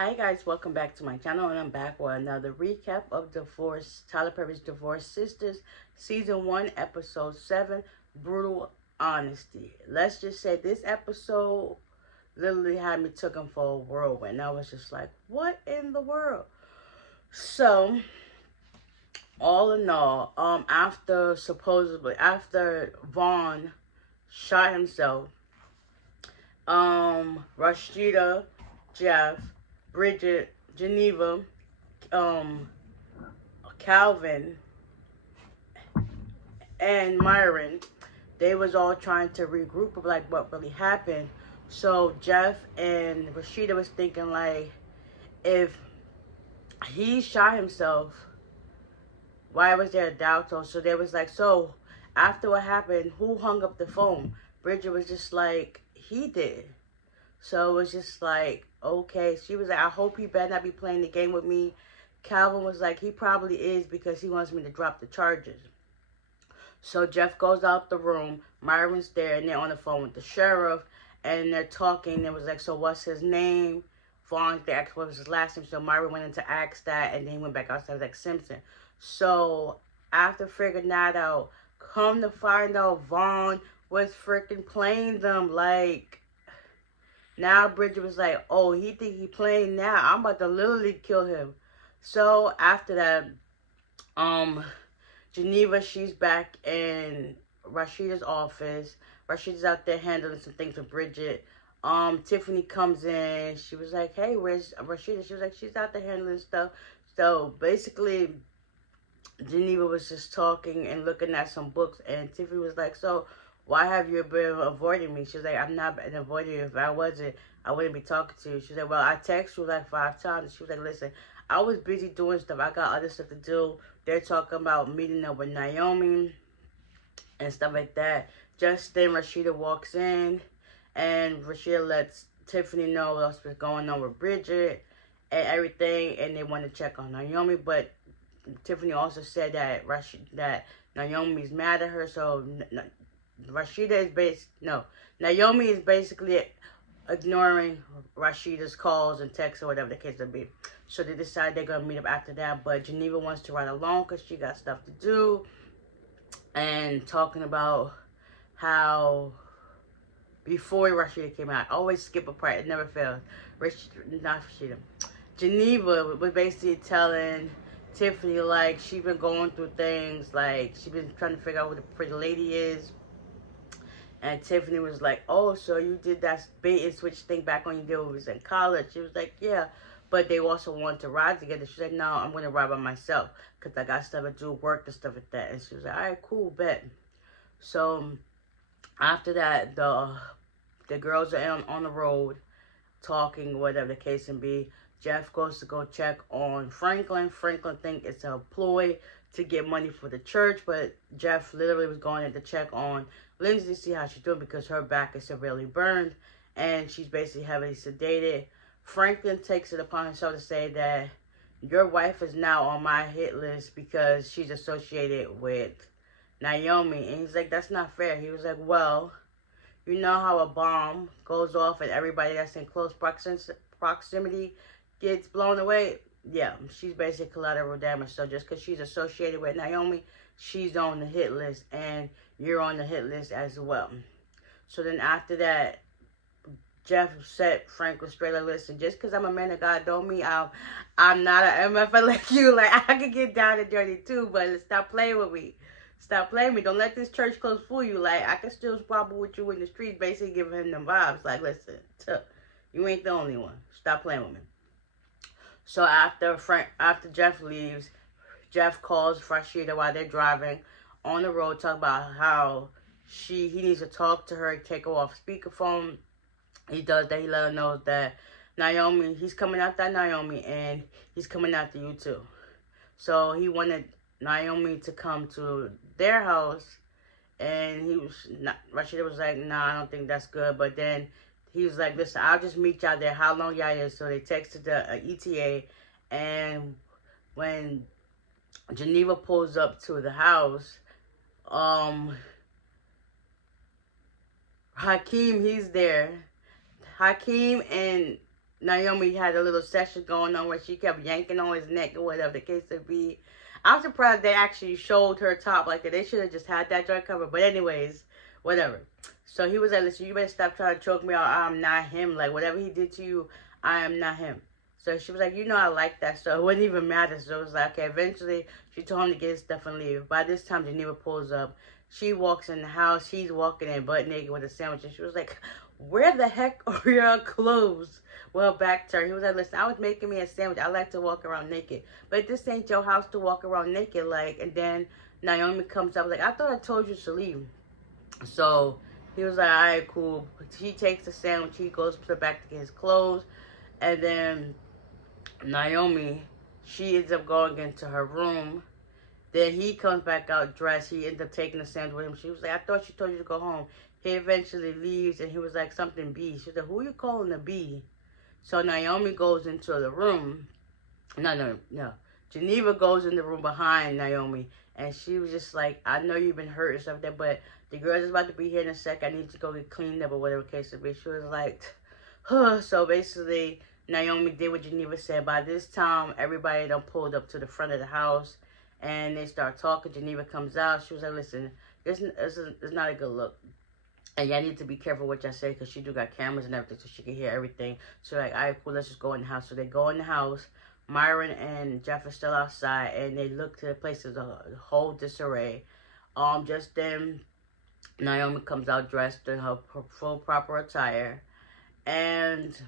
Hi guys, welcome back to my channel, and I'm back with another recap of Tyler Perry's Divorce Sisters, Season 1, Episode 7, Brutal Honesty. Let's just say this episode literally had me taken for a whirlwind. I was just like, what in the world? So, all in all, after Vaughn shot himself, Rashida, Jeff, Bridget, Geneva, um, Calvin, and Myron, they was all trying to regroup of like what really happened. So Jeff and Rashida was thinking like, if he shot himself, why was there a doubt? So they was like, so after what happened, who hung up the phone? Bridget was just like, he did. So it was just like, okay. She was like, I hope he better not be playing the game with me. Calvin was like, he probably is because he wants me to drop the charges. So Jeff goes out the room. Myron's there, and they're on the phone with the sheriff, and they're talking. It was like, so what's his name? Vaughn, they asked what was his last name. So Myron went in to ask that, and then he went back outside. It was like Simpson. So after figuring that out, come to find out, Vaughn was freaking playing them. Like, now Bridget was like, oh, he think he playing now. I'm about to literally kill him. So after that, Geneva, she's back in Rashida's office. Rashida's out there handling some things with Bridget. Tiffany comes in. She was like, hey, where's Rashida? She was like, she's out there handling stuff. So basically, Geneva was just talking and looking at some books, and Tiffany was like, so why have you been avoiding me? She was like, I'm not avoiding you. If I wasn't, I wouldn't be talking to you. She was like, well, I text you like 5 times. She was like, listen, I was busy doing stuff. I got other stuff to do. They're talking about meeting up with Naomi and stuff like that. Just then, Rashida walks in, and Rashida lets Tiffany know what's going on with Bridget and everything, and they want to check on Naomi. But Tiffany also said that Naomi's mad at her, so Naomi is basically ignoring Rashida's calls and texts or whatever the case may be. So they decide they're going to meet up after that. But Geneva wants to ride along because she got stuff to do. And talking about how before Rashida came out, I always skip a part. It never fails. Not Rashida. Geneva was basically telling Tiffany, like, she's been going through things. Like, she's been trying to figure out who the pretty lady is. And Tiffany was like, oh, so you did that bait and switch thing back when you did when we was in college. She was like, yeah. But they also wanted to ride together. She said, no, I'm going to ride by myself because I got stuff to do, work and stuff like that. And she was like, all right, cool, bet. So after that, the girls are on the road talking, whatever the case may be. Jeff goes to go check on Franklin. Franklin thinks it's a ploy to get money for the church, but Jeff literally was going in to check on Lindsay to see how she's doing because her back is severely burned and she's basically heavily sedated. Franklin takes it upon himself to say that your wife is now on my hit list because she's associated with Naomi. And he's like, that's not fair. He was like, well, you know how a bomb goes off and everybody that's in close proximity gets blown away? Yeah, she's basically collateral damage. So just because she's associated with Naomi, she's on the hit list, and you're on the hit list as well. So then after that, Jeff set Franklin straight like, listen, just because I'm a man of God don't mean I'm not an MFA like you. Like, I can get down and dirty too, but stop playing with me. Stop playing with me. Don't let this church clothes fool you. Like, I can still squabble with you in the streets, basically giving him them vibes. Like, listen, you ain't the only one. Stop playing with me. So after Jeff leaves, Jeff calls Rashida while they're driving on the road, talk about how he needs to talk to her, take her off speakerphone. He does that. He let her know that Naomi, he's coming after Naomi, and he's coming after you too. So he wanted Naomi to come to their house, and Rashida was like, nah, I don't think that's good. But then he was like, listen, I'll just meet y'all there. How long y'all is? So they texted the ETA, and when Geneva pulls up to the house, Hakeem, he's there. Hakeem and Naomi had a little session going on where she kept yanking on his neck or whatever the case may be. I'm surprised they actually showed her top like that. They should have just had that joint covered. But anyways, whatever. So he was like, listen, you better stop trying to choke me out. I'm not him. Like, whatever he did to you, I am not him. So she was like, you know I like that. So it wouldn't even matter. So it was like, okay, eventually she told him to get his stuff and leave. By this time, Geneva pulls up. She walks in the house. He's walking in butt naked with a sandwich. And she was like, where the heck are your clothes? Well, back to her. He was like, listen, I was making me a sandwich. I like to walk around naked. But this ain't your house to walk around naked. Like, and then Naomi comes up like, I thought I told you to leave. So he was like, all right, cool. He takes the sandwich. He goes to put it back to get his clothes. And then Naomi, she ends up going into her room. Then he comes back out dressed. He ends up taking the sandwich with him. She was like, I thought she told you to go home. He eventually leaves, and he was like, something B. She said, who are you calling a B? So Naomi goes into the room. No. Geneva goes in the room behind Naomi, and she was just like, I know you've been hurt and stuff like that, but the girl's is about to be here in a sec. I need to go get cleaned up or whatever case it be. She was like, huh. So basically, Naomi did what Geneva said. By this time, everybody done pulled up to the front of the house, and they start talking. Geneva comes out. She was like, listen, this is not a good look. And y'all need to be careful what y'all say, because she do got cameras and everything, so she can hear everything. So like, all right, cool, let's just go in the house. So they go in the house. Myron and Jeff are still outside, and they look to the place as a whole disarray. Just then, Naomi comes out dressed in her full proper attire, and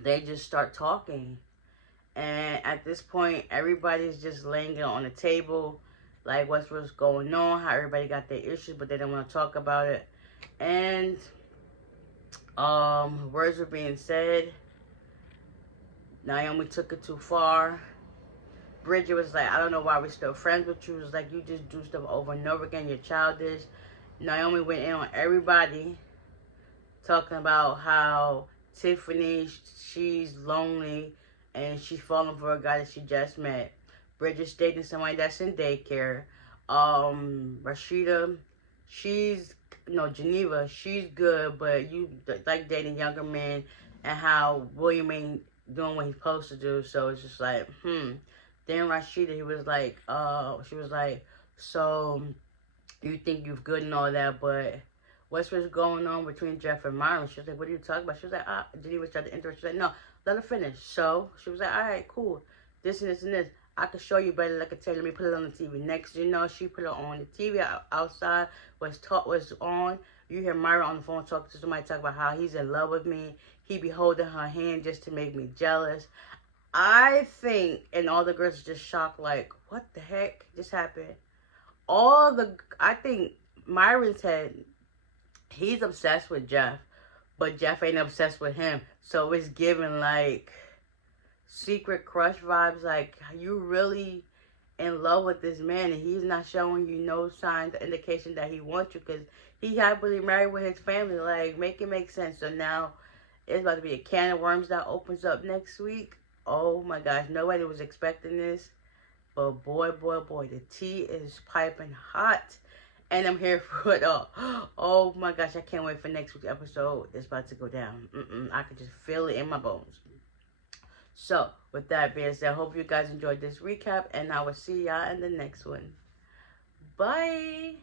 they just start talking. And at this point, everybody's just laying on the table, like what's going on, how everybody got their issues, but they don't want to talk about it. And words were being said. Naomi took it too far. Bridget was like, I don't know why we're still friends with you. It was like, you just do stuff over and over again. You're childish. Naomi went in on everybody, talking about how Tiffany, she's lonely and she's falling for a guy that she just met. Bridget's dating somebody that's in daycare. Rashida, Geneva, she's good, but you like dating younger men, and how William ain't doing what he's supposed to do. So it's just like, Then Rashida, she was like, so you think you're good and all that, but what's going on between Jeff and Myron? She was like, what are you talking about? She was like, Geneva tried to interrupt. She was like, no, let her finish. So she was like, all right, cool. This and this and this. I could show you better, like I tell you, let me put it on the TV. Next, she put it on the TV outside, was on. You hear Myron on the phone talking to somebody, talk about how he's in love with me. He be holding her hand just to make me jealous. I think, and all the girls are just shocked, like, what the heck just happened? I think Myron's head, he's obsessed with Jeff, but Jeff ain't obsessed with him. So it's giving, like, secret crush vibes, like, you really in love with this man and he's not showing you no signs or indication that he wants you, because he happily married with his family. Like, make it make sense. So now it's about to be a can of worms that opens up next week. Oh my gosh, nobody was expecting this, but boy, the tea is piping hot, and I'm here for it all. Oh my gosh, I can't wait for next week's episode. It's about to go down. I can just feel it in my bones. So, with that being said, I hope you guys enjoyed this recap, and I will see y'all in the next one. Bye!